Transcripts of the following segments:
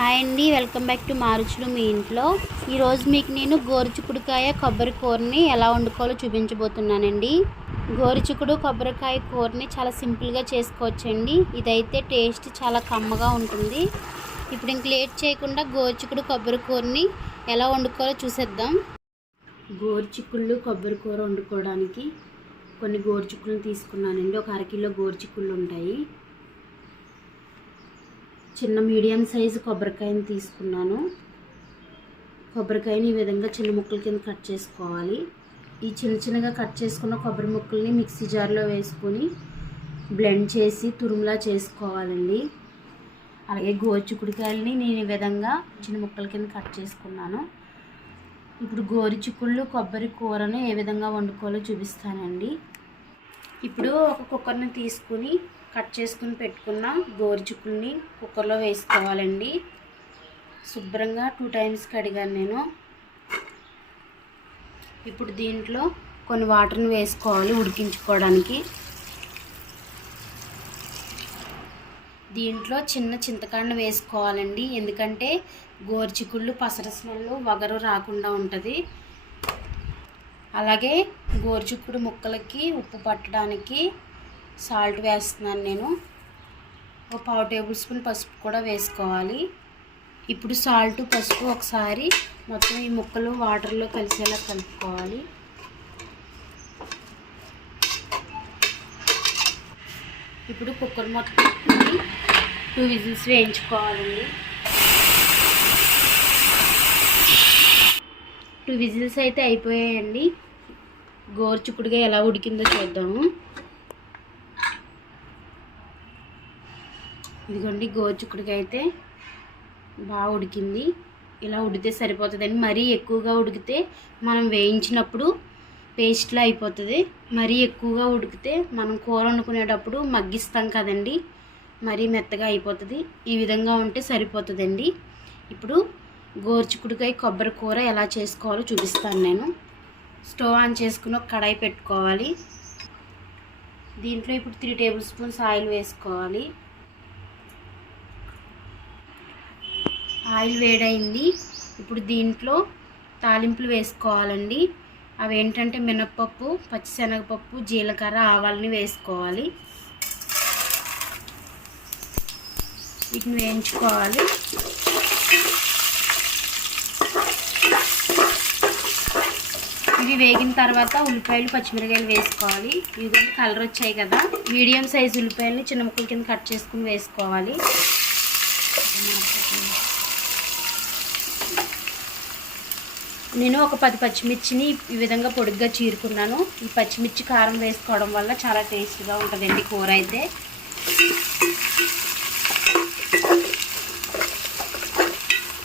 Hi అండి welcome back to మారుచులు మీ ఇంట్లో. ఈరోజు మీకు నేను గోరుచిక్కుడుకాయ కొబ్బరి కూరని ఎలా వండుకోవాలో చూపించబోతున్నానండి. గోరుచిక్కుడు కొబ్బరికాయ కూరని చాలా సింపుల్గా చేసుకోవచ్చండి. ఇదైతే టేస్ట్ చాలా కమ్మగా ఉంటుంది. ఇప్పుడు ఇంక లేట్ చేయకుండా గోరుచిక్కుడు కొబ్బరి కూరని ఎలా వండుకోవాలో చూసేద్దాం. గోరుచిక్కుళ్ళు కొబ్బరి కూర వండుకోవడానికి కొన్ని గోరుచిక్కులను తీసుకున్నానండి. ఒక అరకిలో గోరుచిక్కుళ్ళు ఉంటాయి. చిన్న మీడియం సైజు కొబ్బరికాయని తీసుకున్నాను. కొబ్బరికాయని ఈ విధంగా చిన్న ముక్కల కింద కట్ చేసుకోవాలి. ఈ చిన్న చిన్నగా కట్ చేసుకున్న కొబ్బరి ముక్కల్ని మిక్సీ జార్లో వేసుకొని బ్లెండ్ చేసి తురుములా చేసుకోవాలండి. అలాగే గోరుచిక్కుడుకాయలని నేను ఈ విధంగా చిన్న ముక్కల కింద కట్ చేసుకున్నాను. ఇప్పుడు గోరుచిక్కుళ్ళు కొబ్బరి కూరను ఏ విధంగా వండుకోవాలో చూపిస్తానండి. ఇప్పుడు ఒక కుక్కర్ని తీసుకుని కట్ చేసుకుని పెట్టుకున్న గోరుచుకుల్ని కుక్కర్లో వేసుకోవాలండి. శుభ్రంగా టూ టైమ్స్ కడిగాను నేను. ఇప్పుడు దీంట్లో కొన్ని వాటర్ని వేసుకోవాలి ఉడికించుకోవడానికి. దీంట్లో చిన్న చింతకాండ వేసుకోవాలండి. ఎందుకంటే గోరుచిక్కుళ్ళు పసర స్మెల్ వగరు రాకుండా ఉంటుంది. అలాగే గోరుచిక్కుడు ముక్కలకి ఉప్పు పట్టడానికి సాల్ట్ వేస్తున్నాను నేను. ఒక పావు టేబుల్ స్పూన్ పసుపు కూడా వేసుకోవాలి. ఇప్పుడు సాల్ట్ పసుపు ఒకసారి మొత్తం ఈ ముక్కలు వాటర్లో కలిసేలా కలుపుకోవాలి. ఇప్పుడు కుక్కర్ మొత్తం టూ విజిల్స్ వేయించుకోవాలండి. టూ విజిల్స్ అయితే అయిపోయాయండి. గోరుచుక్కుడుగా ఎలా ఉడికిందో చూద్దాము. ఇదిగోండి గోరుచుక్కుడుగా అయితే బాగా ఉడికింది. ఇలా ఉడితే సరిపోతుందండి మరీ ఎక్కువగా ఉడికితే మనం వేయించినప్పుడు పేస్ట్లా అయిపోతుంది. మరీ ఎక్కువగా ఉడికితే మనం కూర వండుకునేటప్పుడు మగ్గిస్తాం కదండి. మరీ మెత్తగా అయిపోతుంది. ఈ విధంగా ఉంటే సరిపోతుందండి. ఇప్పుడు గోర్చుకుడికాయ కొబ్బరి కూర ఎలా చేసుకోవాలో చూపిస్తాను నేను. స్టవ్ ఆన్ చేసుకుని ఒక కడాయి పెట్టుకోవాలి. దీంట్లో ఇప్పుడు త్రీ టేబుల్ స్పూన్స్ ఆయిల్ వేసుకోవాలి. ఆయిల్ వేడైంది. ఇప్పుడు దీంట్లో తాలింపులు వేసుకోవాలండి. అవి ఏంటంటే మినప్పప్పు పచ్చిశనగపప్పు జీలకర్ర ఆవాలని వేసుకోవాలి. వీటిని వేయించుకోవాలి. ఇవి వేగిన తర్వాత ఉల్లిపాయలు పచ్చిమిరకాయలు వేసుకోవాలి. ఇవి కూడా కలర్ వచ్చాయి కదా. మీడియం సైజ్ ఉల్లిపాయలని చిన్న ముక్కల కింద కట్ చేసుకుని వేసుకోవాలి. నేను ఒక పది పచ్చిమిర్చిని ఈ విధంగా పొడిగ్గా చీరుకున్నాను. ఈ పచ్చిమిర్చి కారం వేసుకోవడం వల్ల చాలా టేస్ట్గా ఉంటుందండి కూర అయితే.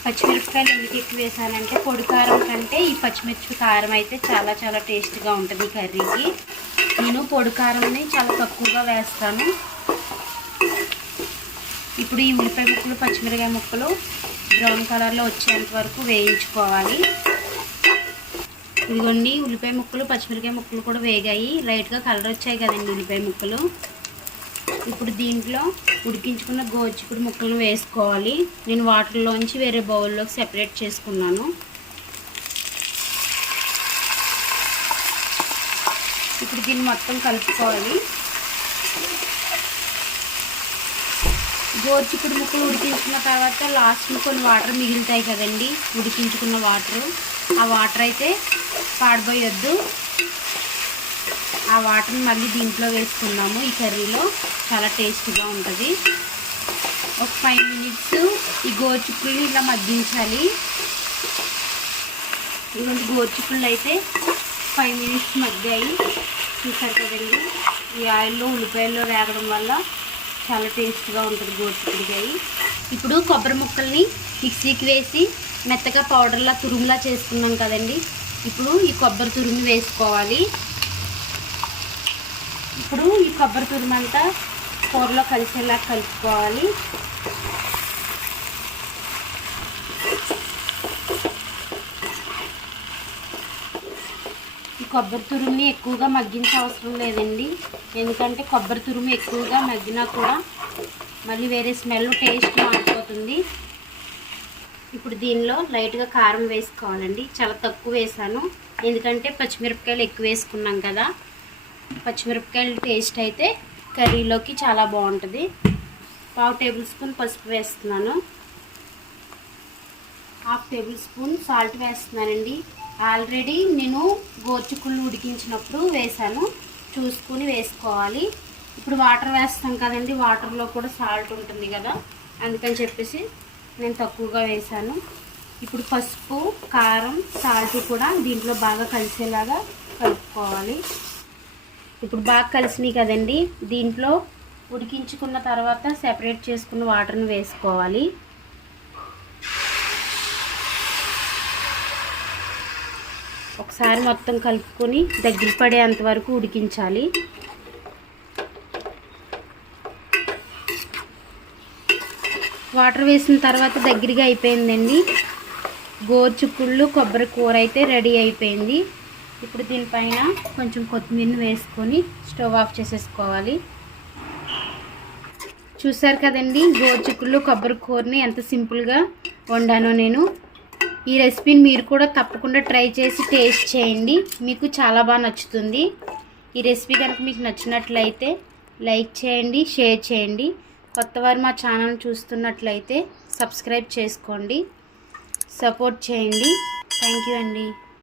పచ్చిమిరపకాయలు ఎందుకు ఎక్కువ వేసానంటే పొడి కారం కంటే ఈ పచ్చిమిర్చి కారం అయితే చాలా చాలా టేస్ట్గా ఉంటుంది కర్రీకి. నేను పొడి కారంని చాలా తక్కువగా వేస్తాను. ఇప్పుడు ఈ ఉల్లిపాయ ముక్కలు పచ్చిమిరపకాయ ముక్కలు బ్రౌన్ కలర్లో వచ్చేంత వరకు వేయించుకోవాలి. ఇదిగోండి ఉల్లిపాయ ముక్కలు పచ్చిమిరకాయ ముక్కలు కూడా వేగాయి. లైట్గా కలర్ వచ్చాయి కదండి ఉల్లిపాయ ముక్కలు. ఇప్పుడు దీంట్లో ఉడికించుకున్న గోచికుడు ముక్కలను వేసుకోవాలి. నేను వాటర్లోంచి వేరే బౌల్లోకి సెపరేట్ చేసుకున్నాను. ఇప్పుడు దీన్ని మొత్తం కలుపుకోవాలి. గోచిపూడి ముక్కలు ఉడికించుకున్న తర్వాత లాస్ట్ కొన్ని వాటర్ మిగులుతాయి కదండి. ఉడికించుకున్న వాటర్ ఆ వాటర్ అయితే పాడబోయొద్దు. ఆ వాటర్ని మళ్ళీ దీంట్లో వేసుకున్నాము ఈ కర్రీలో చాలా టేస్టీగా ఉంటుంది. ఒక ఫైవ్ మినిట్స్ ఈ గోరుచిక్కుల్ని ఇలా మగ్గించాలి. ఇటువంటి గోరుచిక్కుళ్ళు అయితే ఫైవ్ మినిట్స్ మగ్గాయి. చూసారు కదండి ఈ ఆయిల్లో ఉల్లిపాయల్లో వేగడం వల్ల చాలా టేస్ట్గా ఉంటుంది గోరుచిక్కుడికాయ ఇప్పుడు కొబ్బరి ముక్కల్ని మిక్సీకి వేసి మెత్తగా పౌడర్లా తురుములా చేసుకున్నాం కదండి. ఇప్పుడు ఈ కొబ్బరి తురుము వేసుకోవాలి. ఇప్పుడు ఈ కొబ్బరి తురుము అంతా కూరలో కలిసేలా కలుపుకోవాలి. ఈ కొబ్బరి తురుముని ఎక్కువగా మగ్గించే అవసరం లేదండి. ఎందుకంటే కొబ్బరి తురుము ఎక్కువగా మగ్గినా కూడా మళ్ళీ వేరే స్మెల్ టేస్ట్ మారిపోతుంది. ఇప్పుడు దీనిలో లైట్గా కారం వేసుకోవాలండి. చాలా తక్కువ వేసాను. ఎందుకంటే పచ్చిమిరపకాయలు ఎక్కువ వేసుకున్నాం కదా. పచ్చిమిరపకాయల టేస్ట్ అయితే కర్రీలోకి చాలా బాగుంటుంది. పావు టేబుల్ స్పూన్ పసుపు వేస్తున్నాను. హాఫ్ టేబుల్ స్పూన్ సాల్ట్ వేస్తున్నానండి. ఆల్రెడీ నేను గోర్చుకుళ్ళు ఉడికించినప్పుడు వేసాను. చూసుకుని వేసుకోవాలి. ఇప్పుడు వాటర్ వేస్తాం కదండి వాటర్లో కూడా సాల్ట్ ఉంటుంది కదా. అందుకని చెప్పేసి నేను తక్కువగా వేసాను ఇప్పుడు పసుపు కారం సాల్ట్ కూడా దీంట్లో బాగా కలిసేలాగా కలుపుకోవాలి. ఇప్పుడు బాగా కలిసినాయి కదండి. దీంట్లో ఉడికించుకున్న తర్వాత సెపరేట్ చేసుకున్న వాటర్ని వేసుకోవాలి. ఒకసారి మొత్తం కలుపుకొని దగ్గర పడేంత వరకు ఉడికించాలి. వాటర్ వేసిన తర్వాత దగ్గరగా అయిపోయిందండి. గోరుచుక్కుళ్ళు కొబ్బరి కూర అయితే రెడీ అయిపోయింది. ఇప్పుడు దీనిపైన కొంచెం కొత్తిమీరని వేసుకొని స్టవ్ ఆఫ్ చేసేసుకోవాలి. చూసారు కదండి గోరుచుక్కుళ్ళు కొబ్బరి కూరని ఎంత సింపుల్గా వండానో నేను. ఈ రెసిపీని మీరు కూడా తప్పకుండా ట్రై చేసి టేస్ట్ చేయండి. మీకు చాలా బాగా నచ్చుతుంది. ఈ రెసిపీ కనుక మీకు నచ్చినట్లయితే లైక్ చేయండి షేర్ చేయండి. కొత్తవారు మా ఛానల్ చూస్తున్నట్లయితే సబ్స్క్రైబ్ చేసుకోండి. సపోర్ట్ చేయండి. థ్యాంక్ యూ అండి.